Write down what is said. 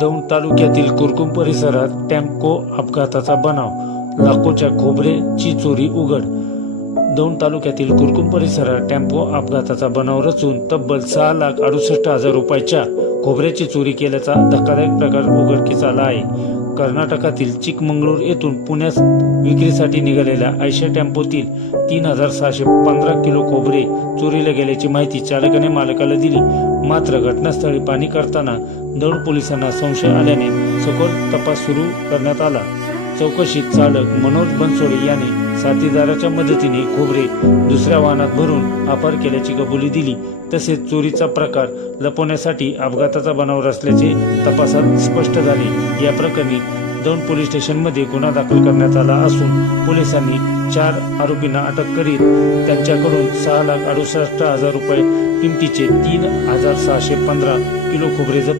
दौंड तालुक्यातील कुरकुम परिसरात टेम्पो अपघाताचा बनाव, लाखोच्या खोबरेची चोरी उघड। दौंड तालुक्यातील कुरकुम परिसरात टेम्पो अपघाताचा बनाव रचून तब्बल 6,68,000 रुपयाच्या खोबऱ्याची चोरी केल्याचा धक्कादायक प्रकार उघडकीस आला आहे। कर्नाटकातील चिकमंगळूर येथून पुण्यास विक्रीसाठी निघालेल्या आयशा टेम्पोतील 3,615 किलो खोबरे चोरीला गेल्याची माहिती चालकाने मालकाला दिली। मात्र घटनास्थळी पाहणी करताना दौंड पोलिसांना संशय आल्याने सखोल तपास सुरू करण्यात आला। चौकशीत चालक मनोज बनसोडे याने साथीदाराच्या मदतीने खोबरे दुसऱ्या वाहनात भरून अपहार केल्याची कबुली दिली। तसेच चोरीचा प्रकार लपवण्यासाठी अपघाताचा बनाव रचल्याचे तपासात स्पष्ट झाले। या प्रकरणी दौंड पोलीस स्टेशनमध्ये गुन्हा दाखल करण्यात आला असून पोलिसांनी 4 आरोपींना अटक करीत त्यांच्याकडून 6,68,000 रुपये किमतीचे 3,615 किलो खोबरे जप्त